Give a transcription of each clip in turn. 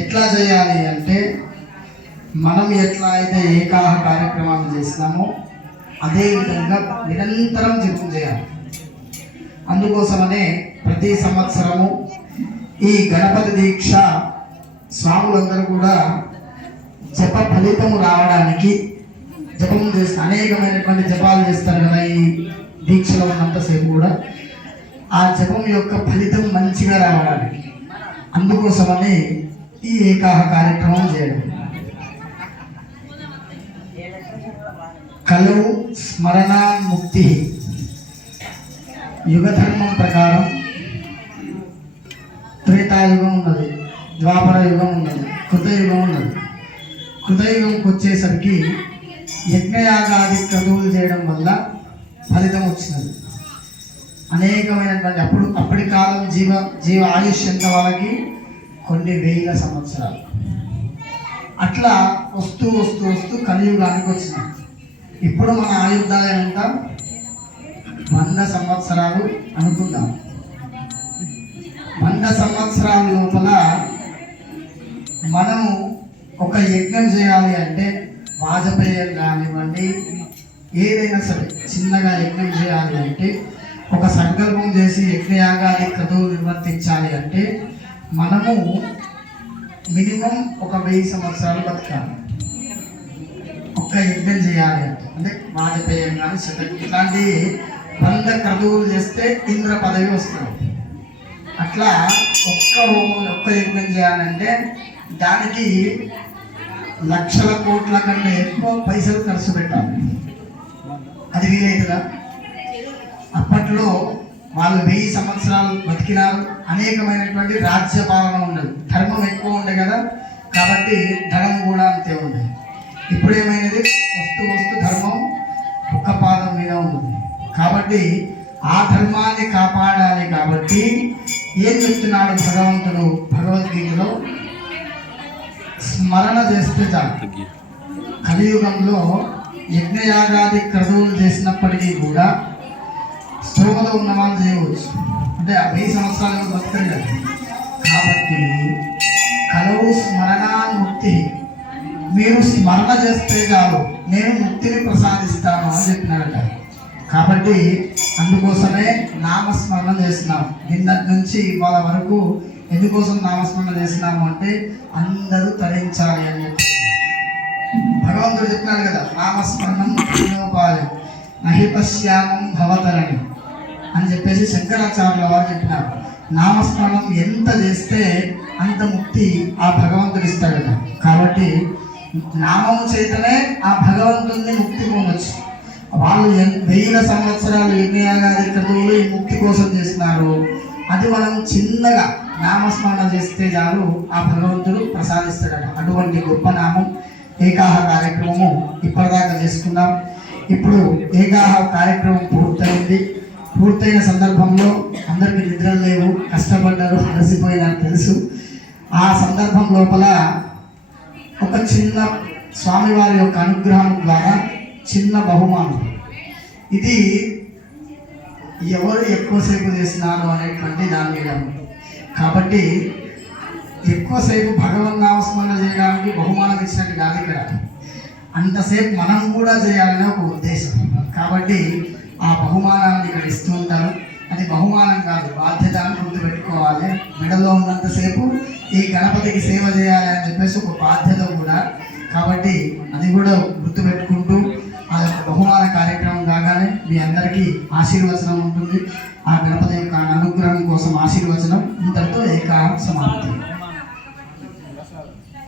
ఎట్లా చేయాలి అంటే మనం ఎట్లా అయితే ఏకాహ కార్యక్రమాలు చేస్తున్నామో అదే విధంగా నిరంతరం జపం చేయాలి. అందుకోసమనే ప్రతి సంవత్సరము ఈ గణపతి దీక్ష స్వాములందరూ కూడా జప ఫలితము రావడానికి జపం చేస్తారు, అనేకమైనటువంటి జపాలు చేస్తారు కదా ఈ దీక్షలో ఉన్నంతసేపు కూడా. ఆ జపం యొక్క ఫలితం మంచిగా రావడానికి అందుకోసమని ఈ ఏకాహ కార్యక్రమం చేయడం. కలవు స్మరణాన్ముక్తి యుగధర్మం ప్రకారం త్రేతాయుగం ఉన్నది, ద్వాపర యుగం ఉన్నది, కృతయుగం ఉన్నది. కృతయుగంకి వచ్చేసరికి యజ్ఞయాగాది క్రతువులు చేయడం వల్ల ఫలితం వచ్చినది. అనేకమైనటువంటి అప్పటి కాలం జీవ ఆయుష్ ఎంత వాళ్ళకి కొన్ని వేల సంవత్సరాలు. అట్లా వస్తూ వస్తూ వస్తూ కలియుగానికి వచ్చినాం. ఇప్పుడు మన ఆయుర్దాయం ఎంత 100 సంవత్సరాలు అనుకుందాం. 100 సంవత్సరాల లోపల మనము ఒక యజ్ఞం చేయాలి అంటే వాజపేయం కానివ్వండి, ఏదైనా సరే చిన్నగా యజ్ఞం చేయాలి అంటే, ఒక సంకల్పం చేసి యజ్ఞయాగాది క్రతువులు నిర్వర్తించాలి అంటే మనము మినిమం ఒక 1000 సంవత్సరాలు బతకాలి. ఒక్క యజ్ఞం చేయాలి అంటే వాజపేయం కానీ ఇట్లాంటి 100 క్రతువులు చేస్తే ఇంద్ర పదవి వస్తుంది. అట్లా ఒక్క యజ్ఞం చేయాలంటే దానికి లక్షల కోట్ల కన్నా ఎక్కువ పైసలు ఖర్చు పెట్టాలి. అది వీలైతుందా? అప్పట్లో వాళ్ళు 1000 సంవత్సరాలు బతికినారు. అనేకమైనటువంటి రాజ్య పాలన ఉండదు, ధర్మం ఎక్కువ ఉండే కదా, కాబట్టి ధనం కూడా అంతే ఉండదు. ఇప్పుడు ఏమైనది, వస్తూ వస్తూ ధర్మం ఒక్క పాదం మీద ఉంది. కాబట్టి ఆ ధర్మాన్ని కాపాడాలి. కాబట్టి ఏం చెప్తున్నాడు భగవంతుడు భగవద్గీతలో? స్మరణ చేస్తే చాలు. కలియుగంలో యజ్ఞయాగాది క్రతువులు చేసినప్పటికీ కూడా స్థోమత ఉన్న వాళ్ళు చేయవచ్చు, అంటే 1000 సంవత్సరాలు బతకరు కదా. కాబట్టి కలవు స్మరణాన్ముక్తి, మీరు స్మరణ చేస్తే చాలు నేను ముక్తిని ప్రసాదిస్తాను అని చెప్పినాడట. కాబట్టి అందుకోసమే నామస్మరణ చేస్తున్నాం. నిన్నటి నుంచి ఇవాళ వరకు ఎందుకోసం నామస్మరణ చేస్తున్నాము అంటే అందరూ తరించాలి అని చెప్పి భగవంతుడు చెప్పినాడు కదా, నామస్మరణం పుణ్యోపాయం నహి పశ్యామం భవతరణి అని చెప్పేసి శంకరాచార్యుల వారు చెప్పినారు. నామస్మరణం ఎంత చేస్తే అంత ముక్తి ఆ భగవంతుడు ఇస్తాడట. కాబట్టి నామం చేతనే ఆ భగవంతుడిని ముక్తి పొందొచ్చు. వాళ్ళు 1000 సంవత్సరాలు యజ్ఞయాగాది క్రతువులు ఈ ముక్తి కోసం చేసినారు. అది మనం చిన్నగా నామస్మరణ చేస్తే చాలు ఆ భగవంతుడు ప్రసాదిస్తాడట. అటువంటి గొప్ప నామం ఏకాహ కార్యక్రమము ఇప్పటిదాకా చేసుకున్నాం. ఇప్పుడు ఏకాహ కార్యక్రమం పూర్తయింది. పూర్తయిన సందర్భంలో అందరికీ నిద్రలు లేవు, కష్టపడ్డారు, అలసిపోయినారు తెలుసు. ఆ సందర్భం లోపల ఒక చిన్న స్వామివారి యొక్క అనుగ్రహం ద్వారా చిన్న బహుమానం, ఇది ఎవరు ఎక్కువసేపు చేసినారు అనేటువంటి దాని మీద. కాబట్టి ఎక్కువసేపు భగవన్ నామస్మరణ చేయడానికి బహుమానం ఇచ్చినట్టు కాదు ఇక్కడ, అంతసేపు మనం కూడా చేయాలనే ఒక ఉద్దేశం. కాబట్టి ఆ బహుమానాన్ని ఇక్కడ ఇస్తూ ఉంటారు. అది బహుమానం కాదు, బాధ్యత అని గుర్తుపెట్టుకోవాలి. మెడలో ఉన్నంతసేపు ఈ గణపతికి సేవ చేయాలి అని చెప్పేసి ఒక బాధ్యత కూడా. కాబట్టి అది కూడా గుర్తుపెట్టుకుంటూ ఆ యొక్క బహుమాన కార్యక్రమం కాగానే మీ అందరికీ ఆశీర్వచనం ఉంటుంది. ఆ గణపతి యొక్క అనుగ్రహం కోసం ఆశీర్వచనం ఇంతటితో ఏకాహ సమాప్తి.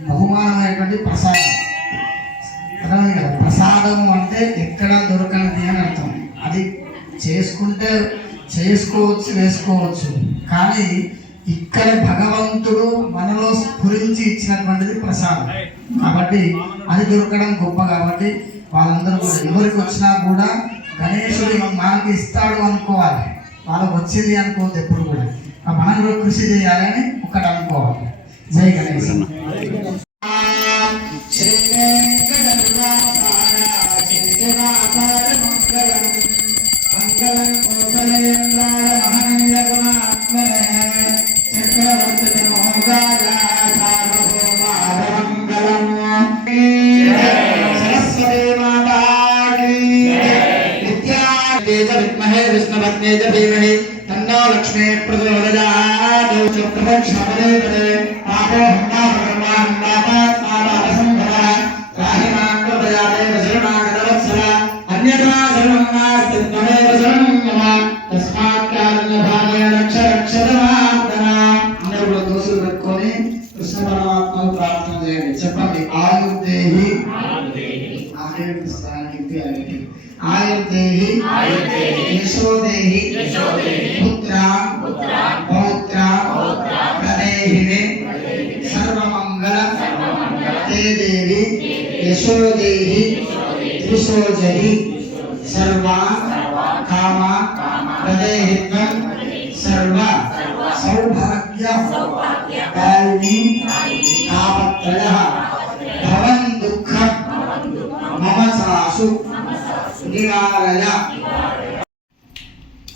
బహుమానమైనటువంటి ప్రసాదం అర్థమైంది కదా. ప్రసాదం అంటే ఎక్కడ దొరకనిది అని అర్థం. అది చేసుకుంటే చేసుకోవచ్చు, వేసుకోవచ్చు, కానీ ఇక్కడ భగవంతుడు మనలో స్ఫురించి ఇచ్చినటువంటిది ప్రసాదం. కాబట్టి అది దొరకడం గొప్ప. కాబట్టి వాళ్ళందరూ కూడా ఎవరికి వచ్చినా కూడా గణేశుడు మనకి ఇస్తాడు అనుకోవాలి, వాళ్ళకి వచ్చింది అనుకోవద్దు ఎప్పుడు కూడా. మనం కూడా కృషి చేయాలని ఒకటి అనుకోవాలి. జై గణేశ. మంగళం विद्महे विष्णुपत्नी च धीमहि तन्नो लक्ष्मी प्रचोदयात् चक्रक्षमले पदे आपो भगवान् माता राहिमां प्रदयाते शरणागतवत्सल अन्यथा शरणं नास्ति त्वमेव शरणं मम तस्मात् कारुण्यभागे रक्ष रक्षतमात्मना అందరూ దోసులు పెట్టుకొని కృష్ణ పరమాత్మను ప్రార్థన చేయండి చెప్పండి ఆయుర్దేహి आयुर्देहि यशोदेहि पुत्रान् पौत्रान् प्रदेहि मे सर्वमंगल ते देवी यशोदेहि त्रिशोजहि सर्वान् कामान् प्रदेहि त्वं सर्व सौभाग्य कारिणी तापत्रयः भवन् दुःखं मम सासु నివారణ.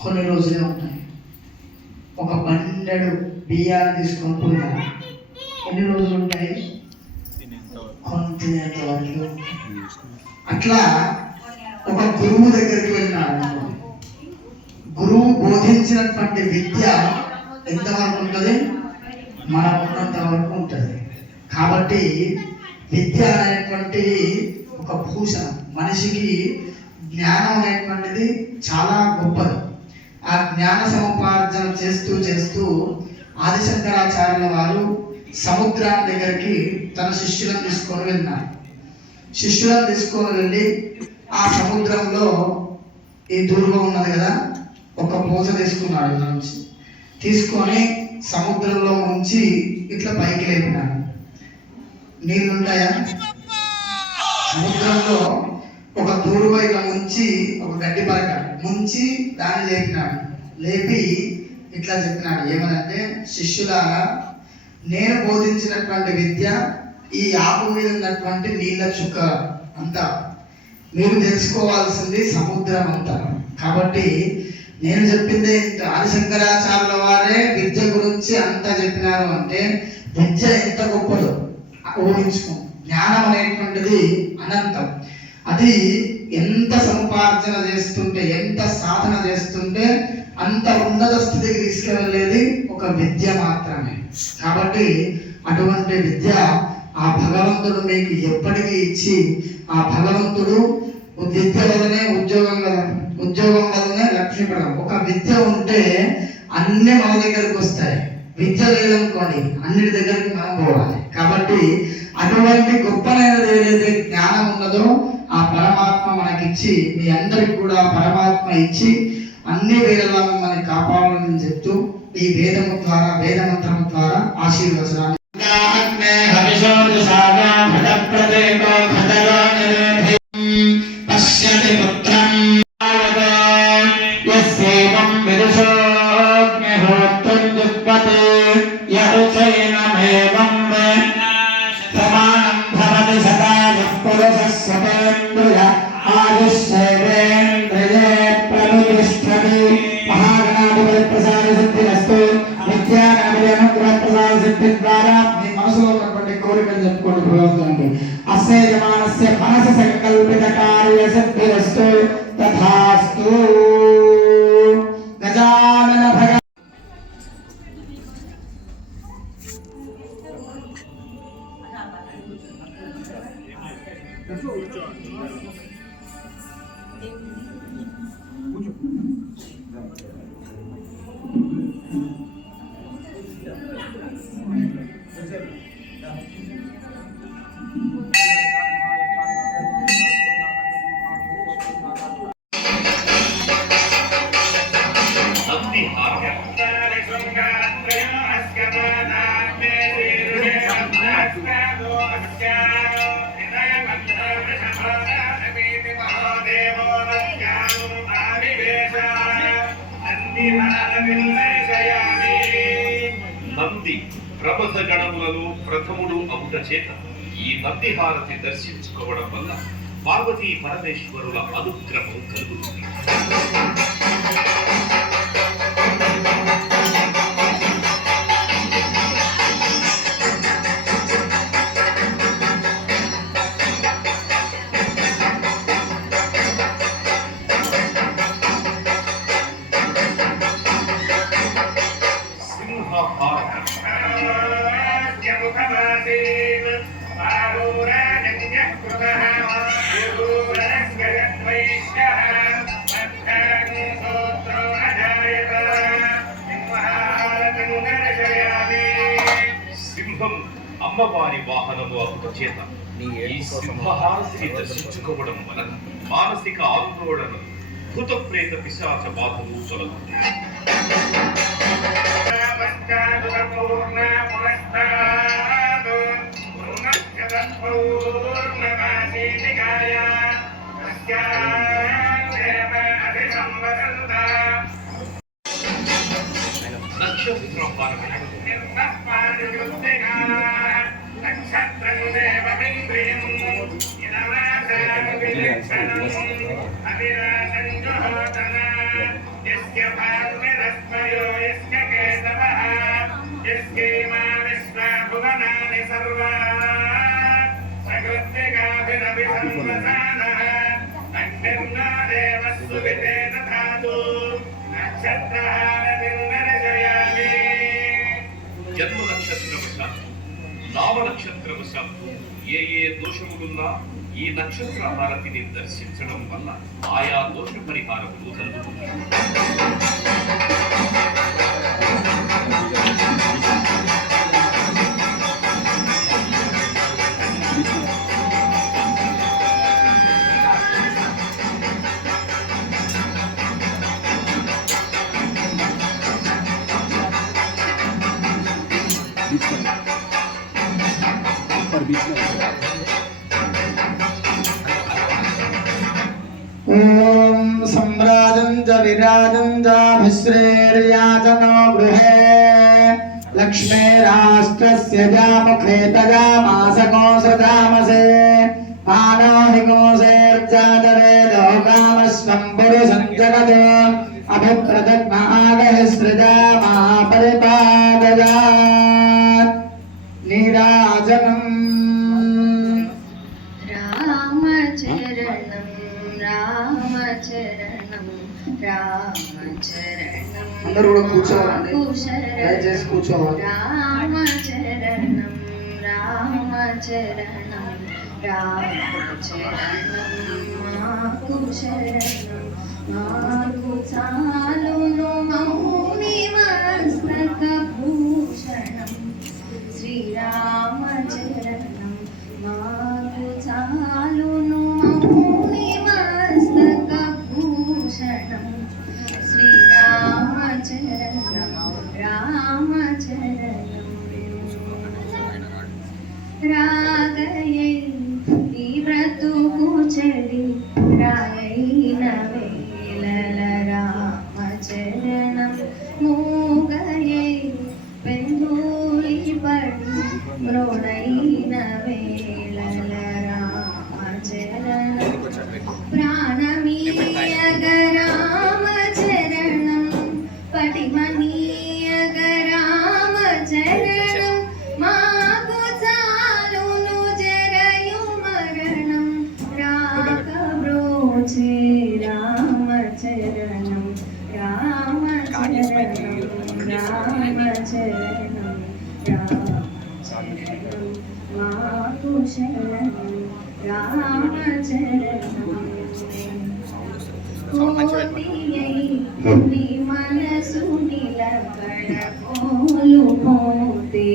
కొన్ని రోజులే ఉంటాయి. ఒక బండెడు బియ్యాన్ని తీసుకొని పోయినా ఎన్ని రోజులు ఉంటాయి? కొంతేంత వరకు. అట్లా ఒక గురువు దగ్గరికి వెళ్ళినాడు. గురువు బోధించినటువంటి విద్య ఎంతవరకు ఉంటుంది? మనం ఉన్నంత వరకు ఉంటుంది. కాబట్టి విద్య అనేటువంటిది ఒక భూషణం. మనిషికి జ్ఞానం అనేటువంటిది చాలా గొప్పది. ఆ జ్ఞాన సముపార్జన చేస్తూ చేస్తూ ఆదిశంకరాచార్యుల వారు సముద్రం దగ్గరికి తన శిష్యులను తీసుకొని వెళ్ళినారు. శిష్యులను తీసుకొని వెళ్ళి ఆ సముద్రంలో ఈ దూరంగా ఉన్నది కదా, ఒక పూస తీసుకున్నాడు. నుంచి తీసుకొని సముద్రంలో ఉంచి ఇట్లా పైకి లేపినాడు. నీళ్ళుంటాయా? సముద్రంలో ఒక దూరుగా ఇట్లా ముంచి ఒక గడ్డి పరక ముంచి దాన్ని లేపినాడు. లేపి ఇట్లా చెప్పినాడు ఏమనంటే, శిష్యులారా, నేను బోధించినటువంటి విద్య ఈ ఆకు మీద ఉన్నటువంటి నీళ్ళ చుక్క అంతా. మీరు తెలుసుకోవాల్సింది సముద్రం అంతా. కాబట్టి నేను చెప్పిందే ఇంత. ఆదిశంకరాచార్యుల వారే విద్య గురించి అంతా చెప్పినారు అంటే విద్య ఎంత గొప్పదో ఊహించుకో. జ్ఞానం అనేటువంటిది అనంతం. అది ఎంత సముపార్జన చేస్తుంటే, ఎంత సాధన చేస్తుంటే అంత ఉన్నత స్థితికి తీసుకెళ్ళేది ఒక విద్య మాత్రమే. కాబట్టి అటువంటి విద్య ఆ భగవంతుడు మీకు ఎప్పటికీ ఇచ్చి, ఆ భగవంతుడు విద్య వల్లనే ఉద్యోగం వల్లనే లక్ష్మీప్రదం. ఒక విద్య ఉంటే అన్ని మన దగ్గరకు వస్తాయి. విద్య లేదనుకోండి అన్నిటి దగ్గరికి మనం పోవాలి. కాబట్టి అటువంటి గొప్పనైనది ఏదైతే జ్ఞానం ఉన్నదో ఆ పరమాత్మ మనకిచ్చి, మీ అందరికి కూడా పరమాత్మ ఇచ్చి అన్ని వేళలా మిమ్మల్ని కాపాడాలని చెప్తూ ఈ వేదము ద్వారా, వేదమంత్రం ద్వారా ఆశీర్వచనాలు అస్య యమానస్య మనస సంకల్పిత కార్య సిద్ధిరస్తు తథాస్తు. గజానన భగ నంది ప్రబద్ధ గణములలో ప్రథముడు అవుట చేత ఈ నంది హారతి దర్శించుకోవడం వల్ల పార్వతీ పరమేశ్వరుల అనుగ్రహం కలుగుతుంది. అమ్మవారి వాహనము అగుట చేత ఈ సింహహారతిని దర్శించుకోవడం వలన మానసిక ఆందోళన భూత ప్రేత పిశాచ బాధలు తొలగుతాయి. నక్షత్రం జన్మ నక్షత్రవశాత్తు నామ నక్షత్రవశాత్తు ఏ దోషములున్నా ఈ నక్షత్ర హారతిని దర్శించడం వల్ల ఆయా దోష పరిహారములు జరుగుతుంది. ఓం సంరాజం చ విరాజం చ మిశ్రేర్యాచనో గృహే లక్ష్మీరాష్ట్రస్య జాముఖే తజామాసకోసదామసే మానోహికోసేర్జాతరే లోకామస్వం పురుషం జగత్ అభిప్రదగ్నాగహి సృజా మహాపరిపాదయా నీరాజనం అందరూ కూడా కూర్చోవాలండి, దయచేసి కూర్చోవాలి. రామచరణం రామచరణం రామచరణం మాకు శరణం మాకు చాలును మౌని మస్తక భూషణం శ్రీరామచరణం మాకు చాలును మౌని మస్తక భూషణం శ్రీరామచరణం రామచరణం రాగయే ఈ బ్రతుకు చెడి రాయైన వేళల రామచరణం మూగయే పెందూలి పడి మ్రోడైన వేళల రామచరణం ప్రాణమీయగ రామచరణం పటిమనీయగ రామచరణం మాకు చాలును జరయు మరణం రాగబ్రోచే రామచరణం రామచరణం రామచరణం రామచరణం మాకు శరణం రామచరణం కోటియై మనసు నిలబడ కోలు పోతే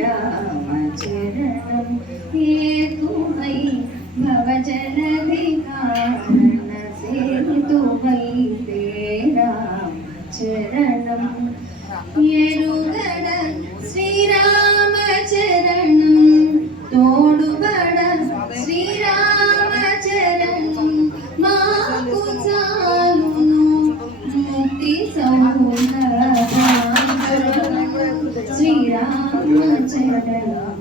రామచరణం హేతువై భవజలధి కారణ సేతువై తే రామచరణం ఎరుగడ శ్రీరామచరణం తోడుబడ శ్రీరామచరణం మాకు చాలును ముక్తి శ్రీరామచరణం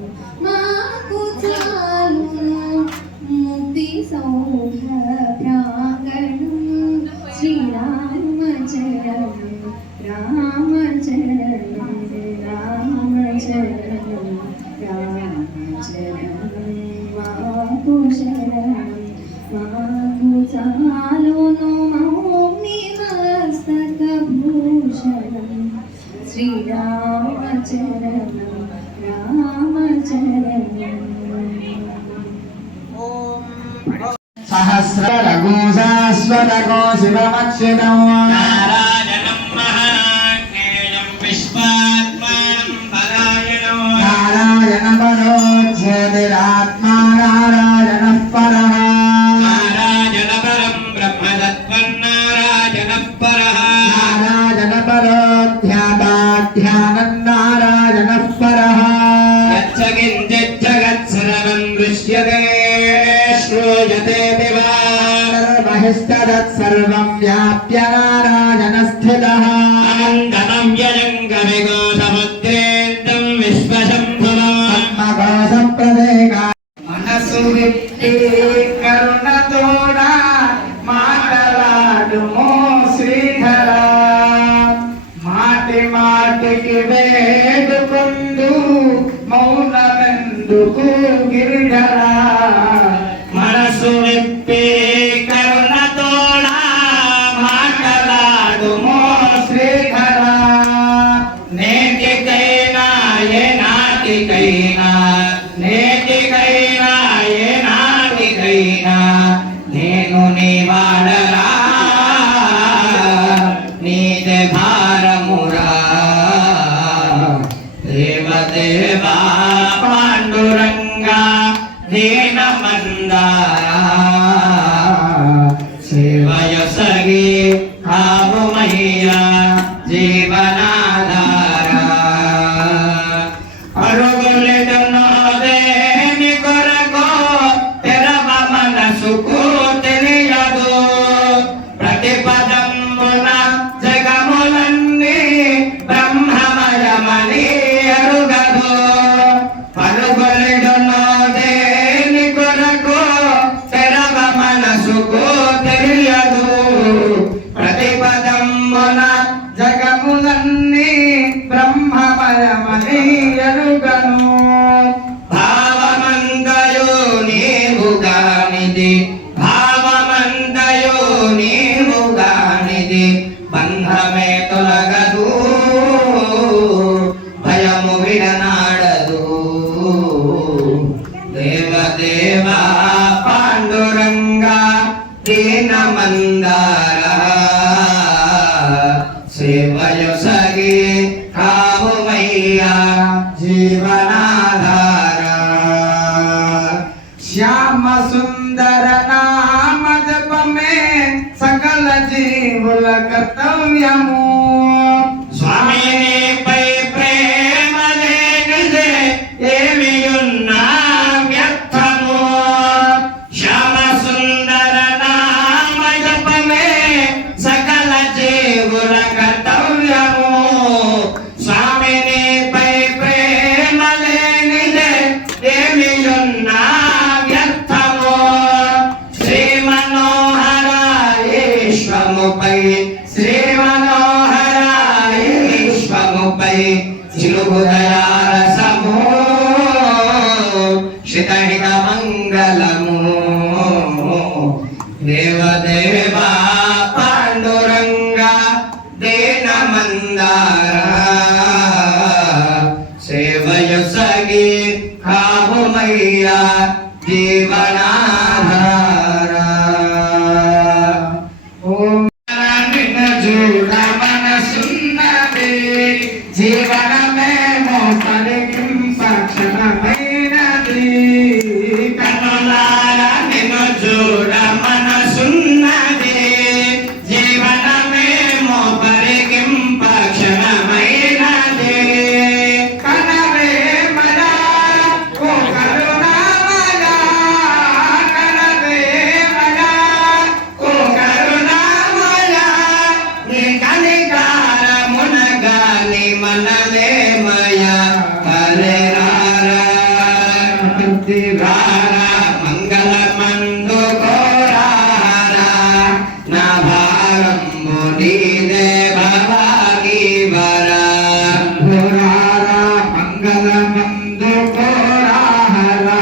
మాకు చాలును ముక్తి సౌధ ప్రాంగణం శ్రీరామచరణం రామచరణం రామచరణం రామచరణం మాకు శరణం మాకు చాలును మౌని మస్తక భూషణం శ్రీరామచరణం రామచరణం సహస్రరఘోషాశ్వరఘో శివమక్షితం నారాయణం మహాజ్ఞేయం విశ్వాత్మానం పరాయణో నారాయణ పరో ध्यानन्नारायणः परः यच्च किञ्चित् जगत्सर्वं दृश्यते श्रूयते वा सर्वहिस्तदत्सर्वं व्याप्य नारायणस्थितः अनन्तनं व्यजङ्गमिगो समुद्रेन्दं विश्वशम्भुवान् మనసు విప్పి కరుణతోడా మాటలాడుమో శ్రీధర మాటి మాటికి వేడుకొందు మౌనమెందుకు గిరిధర మనసు విప్పి కరుణతోడా మాటలాడుమో శ్రీధర నేటికైనా ఏ నాటికైనా నేటికైనా ఏ నాటికైనా నేను నీ వాడరా నీదే భారమురా దేవదేవా పాండురంగా దీనమందారా సేవయసగి కావుమయ్యా జీవనాధారా అరుగులెదునోదేని కొరకు తెరవ మనసుకు తెలియదు ప్రతిపదంబున జగములన్నీ బ్రహ్మమయమని ఎరుగదు అరుగులెదునోదేని కొరకు తెరవ మనసుకు తెలియదు ప్రతిపదంబున జగములన్నీ బ్రహ్మమయమని ఎరుగను భావమందయో నీవుగానిది భావమందయో నీవుగానిది బంధమే తొలగదు భయము విడనాడదు దేవదేవా పాండురంగా దీనమందారా సేవయసగి కావుమయ్యా జీవనాధారా శ్యామ సుందర నామ జపమే సకల జీవుల కర్తవ్యము స్వామి నీపై ప్రేమ లేనిదే ఏమియున్నా వ్యర్థము శ్యామ సుందర నామ జపమే సకల జీవుల కర్తవ్యము స్వామి నీపై ప్రేమ లేనిదే ఏమియున్నా వ్యర్థము శ్రీ మనోహర ఈశ్వముపై శ్రీ మనోహర ఈశ్వముపై చిలుగుదయారసము శితహిత మంగళము దేవదేవా పాండురంగా దీనమందారా సేవయసగి కావుమయ్యా జీవనాధారా ఓం చూడ మనసున్నది జీవనమే మోసరికింప క్షణమైనది కనులారా నిన్ను చూడ మనసున్నది జీవనమే మోపరికింప క్షణమైనది కనవే మరా ఓ కరుణామయా కనవే మరా ఓ కరుణామయ నీ కనికారమునగాని మనలేమయ కలెరారా రారా మంగళమందు కోరారా నా భారంబు నీదే భవానీ వరా పురారా మంగళమందు కోరాహరా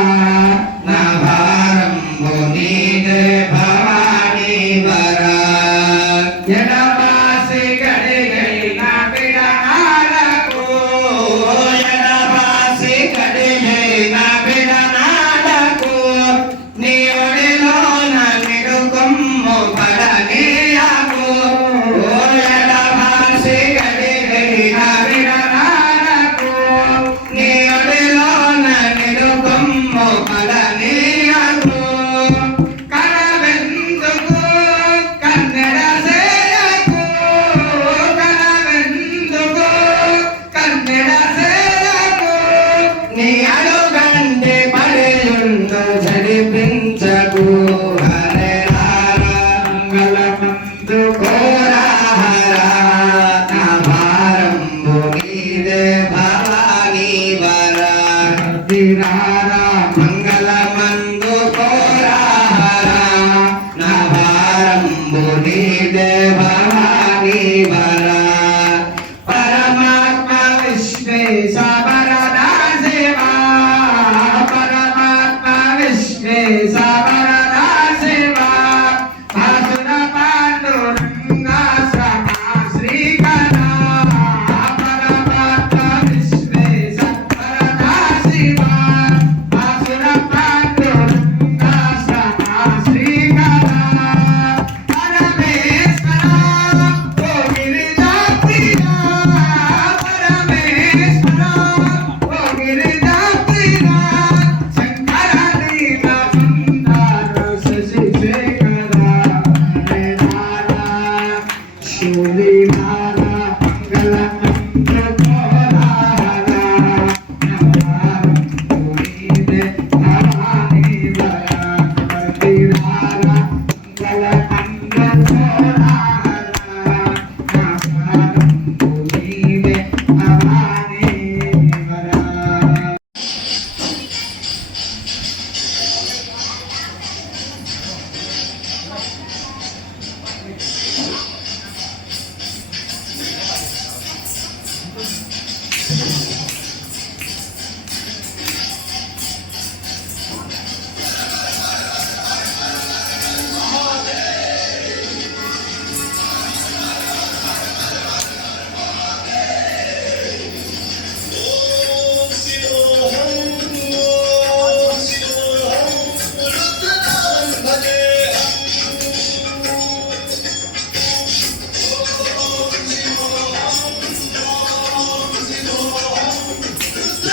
నా భారంబు నీదే భవానీ వరా ఎడబాసి గడిగైన బిడనాలకు ఎడబాసి కడియైన బిడనాడకు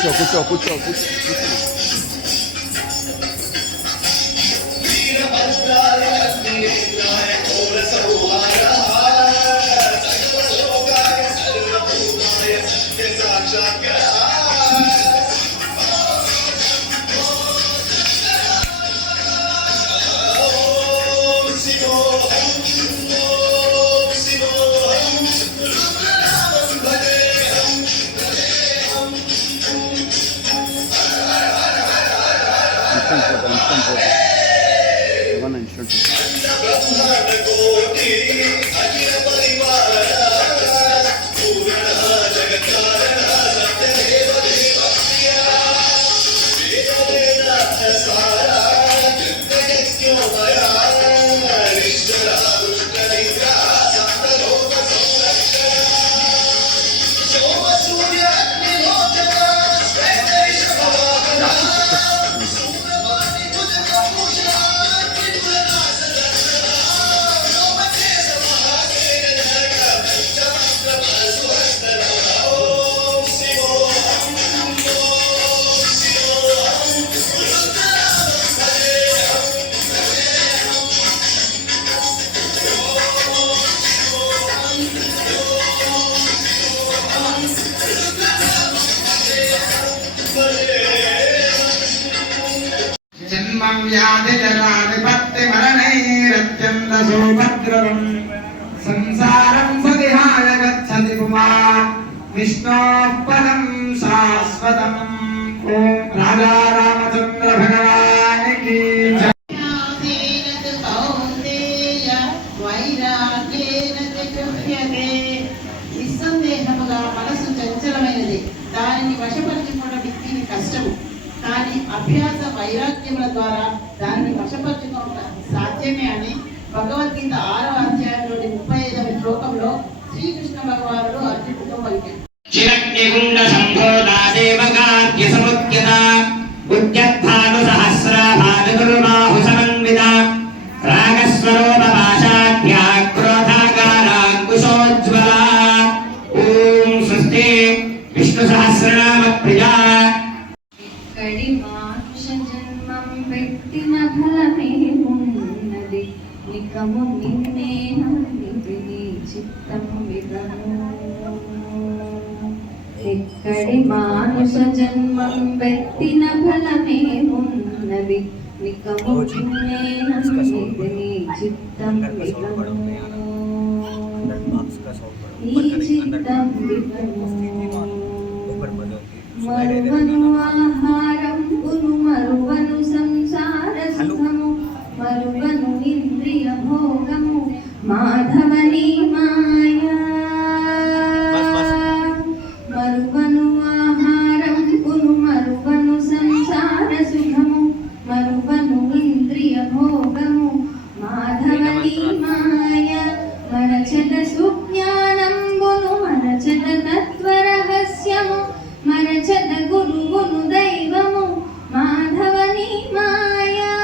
కూర్చో జన్మం వ్యాధి జరా విపత్తి మరణైరత్యంత సౌభద్రవం సంసారం సవిహాయ గచ్చతి పుమాన్ విష్ణోః పదం శాశ్వతం. ఓం రాజా రామచంద్ర భగవానికి జయ. నిస్సందేహముగా మనసు చంచలమైనది, దానిని వశపరచుకోవడం వ్యక్తిని కష్టము. కానీ అభ్యాస వైరాగ్యముల ద్వారా దానిని వశపరచుకోవడం సాధ్యమే అని భగవద్గీత 6వ అధ్యాయంలోని 35వ శ్లోకంలో శ్రీకృష్ణ భగవానుడు అర్జునుడితో పలికారు. చిరగ్నిగుండ సంభోదా దేవకాద్య సముద్యత ఉద్యద్భాను సహస్రాభానుర్బాహు సమన్విత రాగస్వరూపపాశాఢ్యా క్రోధాకారాంకుశోజ్వల. ఓం స్వస్తి. విష్ణు సహస్రనామ ప్రియా. ఇక్కడి మానుష జన్మం పెట్టిన ఫలమేమున్నది, నికము నిన్నే నమ్మితి నీ చిత్తం విగము. ఇక్కడి మానుష జన్మం పెట్టిన ఫలమేమున్నది, నికము నిన్నే నమ్మితి నీ చిత్తం విగము. ఈ చిత్తం విగము. మరువను ఆహారంబును మరువను సంసార సుఖము, మరువను ఇంద్రియ భోగము మాధవని మాయా. మరువను ఆహారంబును మరువను సంసార సుఖము, మరువను ఇంద్రియ భోగము మాధవని మాయా. మరచద సుజ్ఞానంబును మరచద తత్వరహస్యము, మరచద గురువును దైవము మాధవని మాయా.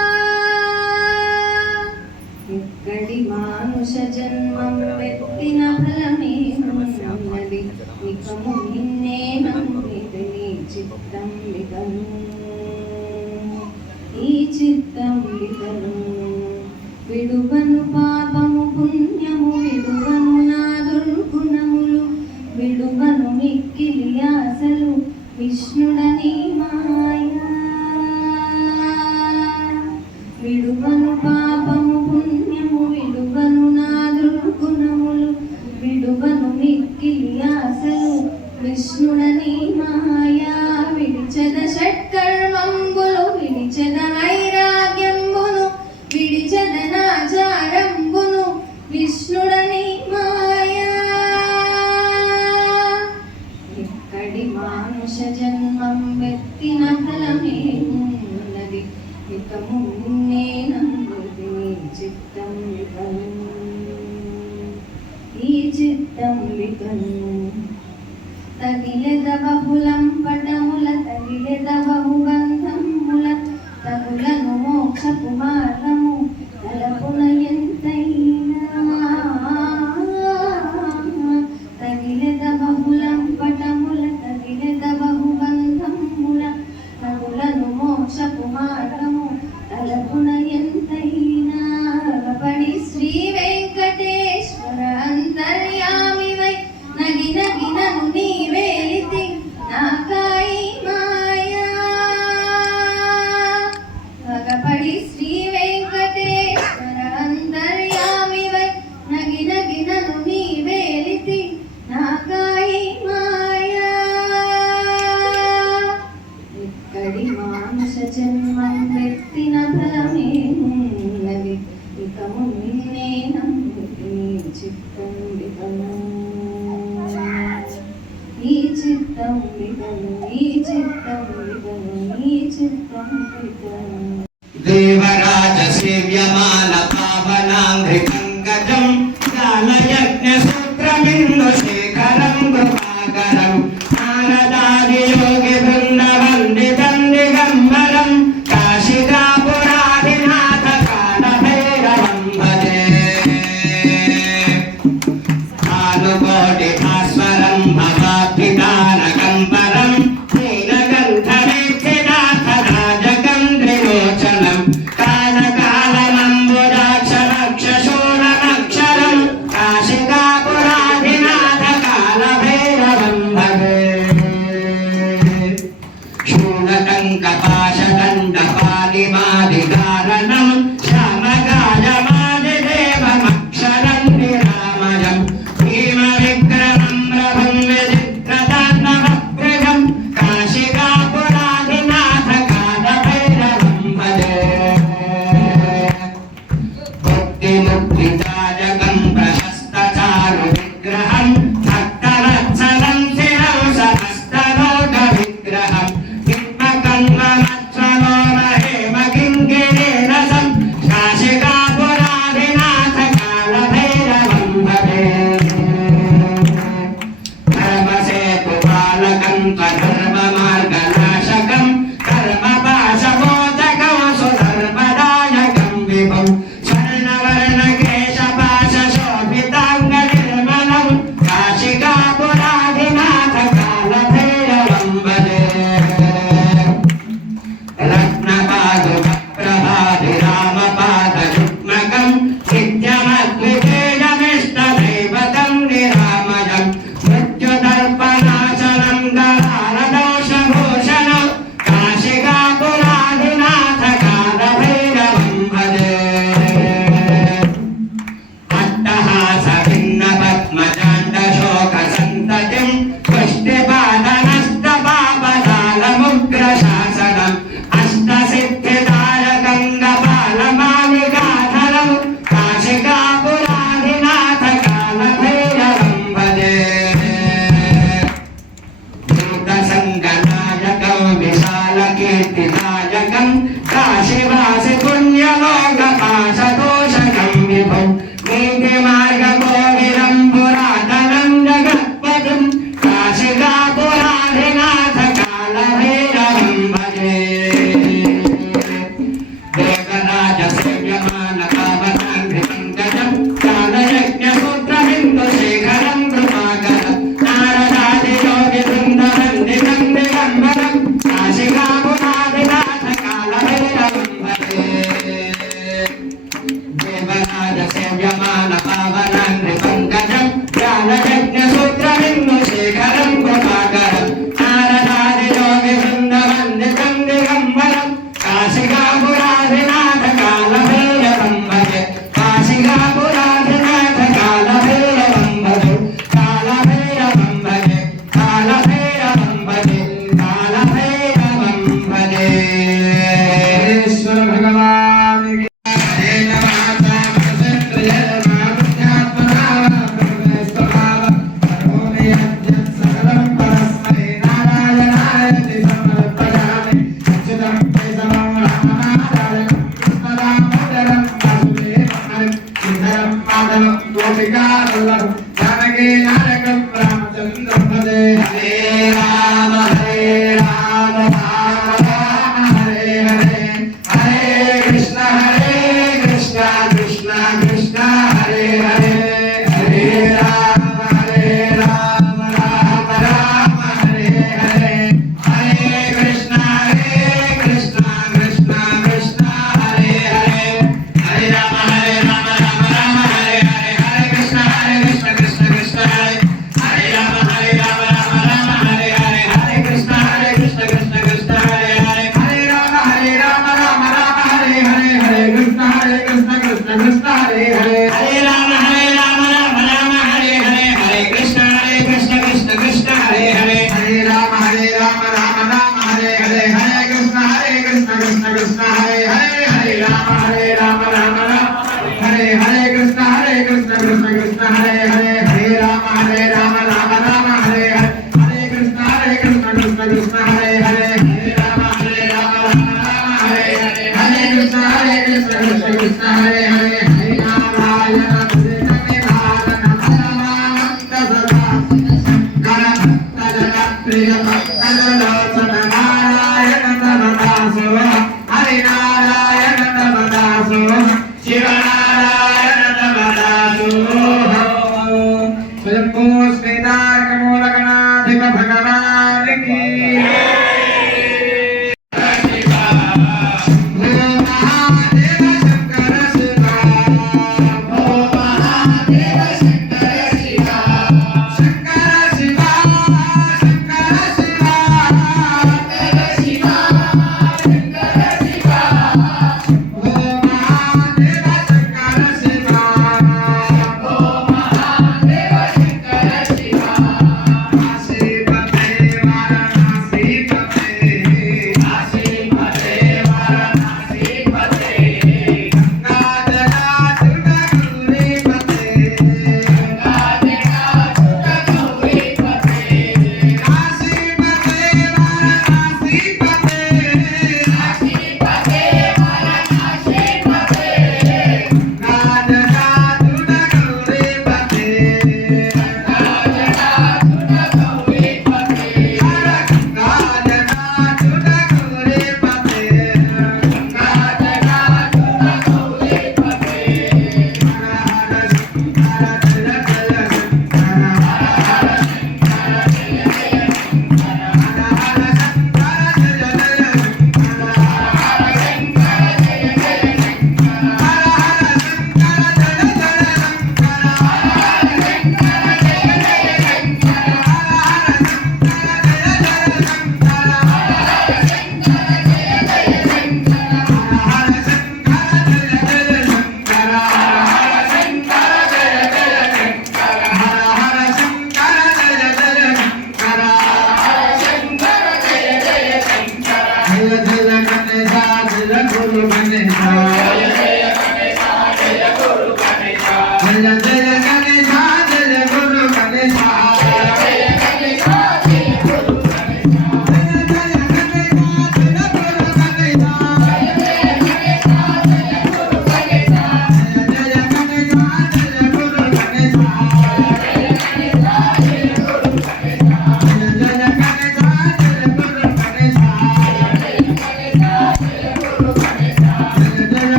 ఇక్కడి మానుష జన్మం పెట్టిన ఫలమేమున్నది, నికము నిన్నే నమ్మితి నీ చిత్తం విగము. ఈ చిత్తం విగము. విడువను పాపము పుణ్యము, విడువను నా దుర్గుణములు, విడువను మిక్కిలి ఆశలు విష్ణుడని మాయా. విడువను పాపము పుణ్యము, విడువను నా దుర్గుణములు, విడువను మిక్కిలి ఆశలు విష్ణుడని మాయా. విడిచద షట్కర్మంబులు, విడిచద వైరాగ్యంబును, విడిచద నాచారంబును విష్ణుడని మాయా. ఇక్కడి మానుష జన్మం వెత్తిన ఫలమేమున్నది, నికము నిన్నే నమ్మితి నీ చిత్తం విగము. ఈ చిత్తం విగము. తగిలెద బహుళం పటముల తగిలెద బహుబంధముల, తగులను మోక్షపు మార్గము తలపున ఎంతైనా. తగిలెద బహుళం పటముల తగిలెద బహుబంధముల, చిత్తం విదను నీ చిత్తం విదను నీ చిత్తం విదను దేవరాజ సేవ్యమాన పావనాంఘ్రి పంకజం గానయజ్ఞ సూత్రమిందు శేఖరం కృపాకరం నారదాది యోగి బృంద వందితం దిగంబరం కాశికాపురాధినాథ కాల భైరవం భజే భానుకోటి భాస్వరం భవాద్వితానకం పరం నీలకంఠనేత్రినాథ రాజకం త్రిలోచనం కాలకాలమంబుజాక్షరక్షశూలమక్షరం కాశికాపురాధినాథ కాలభైరవం భజే శూలకంకపాశదండపాలిమాదికారణం శ్యామగాయమాదిదేవమక్షరం నిరామయం భీమవిక్రమం ప్రభం విజయ లోచన నారాయణ తమదాసు హరినారాయణ తమదాసు శివనారాయణ తమదాసు స్వయంభూ శ్రీతారకమూలగణాధిప భగవానికి